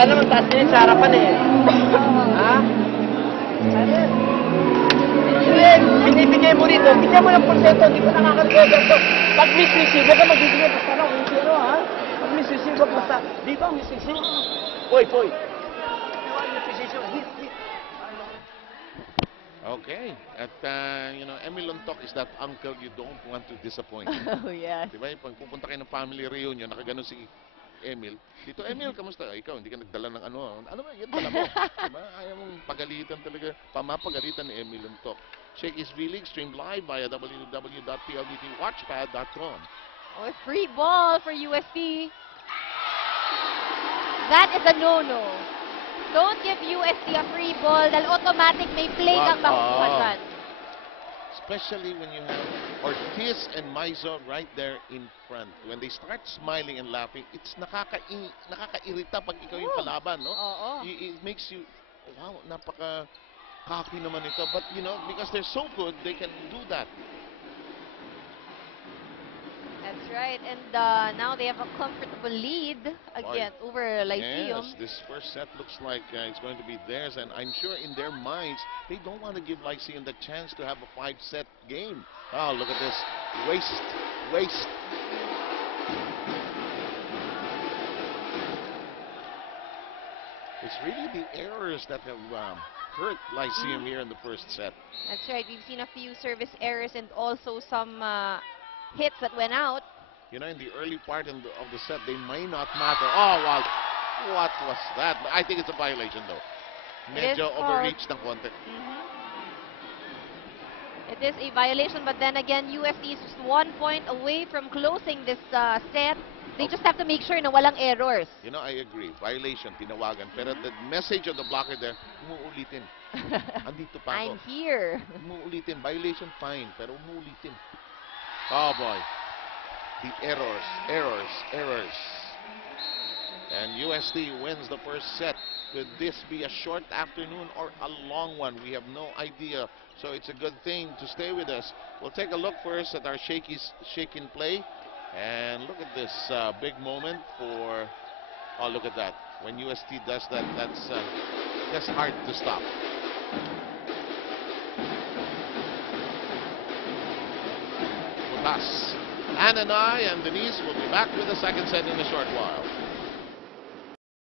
Sana magtaas niya yung sa harapan eh. Ha? Ano yan? Then, binibigay mo rito, bigyan mo ng porsyento, hindi ko nakaka-recover to. Pag miss receive, huwag ka magbibigay, basta lang, kung ano ha? Pag miss receive, huwag basta. Dito, miss receive. Poy. Miss receive, hit. Okay. At, you know, Emil Lontok is that uncle you don't want to disappoint. Oh, yes. Diba? Pag pupunta kayo ng family reunion, nakagano si Emil. Dito, Emil, kamusta? Ikaw, hindi ka nagdala ng ano. Ano ba? Yan dala mo. Diba? Ayaw mong pagalitan talaga. Pamapagalitan ni Emil Lontok. Shake His V-League streamed live via www.plbtwatchpad.com. Oh, a free ball for UST. That is a no-no. Don't give UST a free ball dahil automatic may play kang makukuha dyan. Especially when you have Ortiz and Maizo right there in front. When they start smiling and laughing, it's nakakairita pag ikaw yung kalaban, no? Oo. It makes you, wow, napaka-cocky naman ito. But, you know, because they're so good, they can do that. That's right. And now they have a comfortable lead again over Lyceum. Yes, this first set looks like it's going to be theirs. And I'm sure in their minds, they don't want to give Lyceum the chance to have a 5-set game. Oh, look at this. Waste. It's really the errors that have hurt Lyceum here in the first set. That's right. We've seen a few service errors and also some hits that went out. You know, in the early part of the set, they may not matter. Oh, wow. What was that? I think it's a violation, though. Medyo overreach ng konti. It is a violation, but then again, UST is just 1 point away from closing this set. They just have to make sure na walang errors. You know, I agree. Violation, tinawagan. Pero the message of the blocker there, umuulitin. Andito pa ako. I'm here. Umuulitin. Violation, fine. Pero umuulitin. Oh, boy. The errors. And UST wins the first set. Could this be a short afternoon or a long one? We have no idea. So it's a good thing to stay with us. We'll take a look first at our shaking play. And look at this big moment for... Oh, look at that. When UST does that, that's hard to stop. Butas. Ann and I and Denise will be back with the second set in a short while.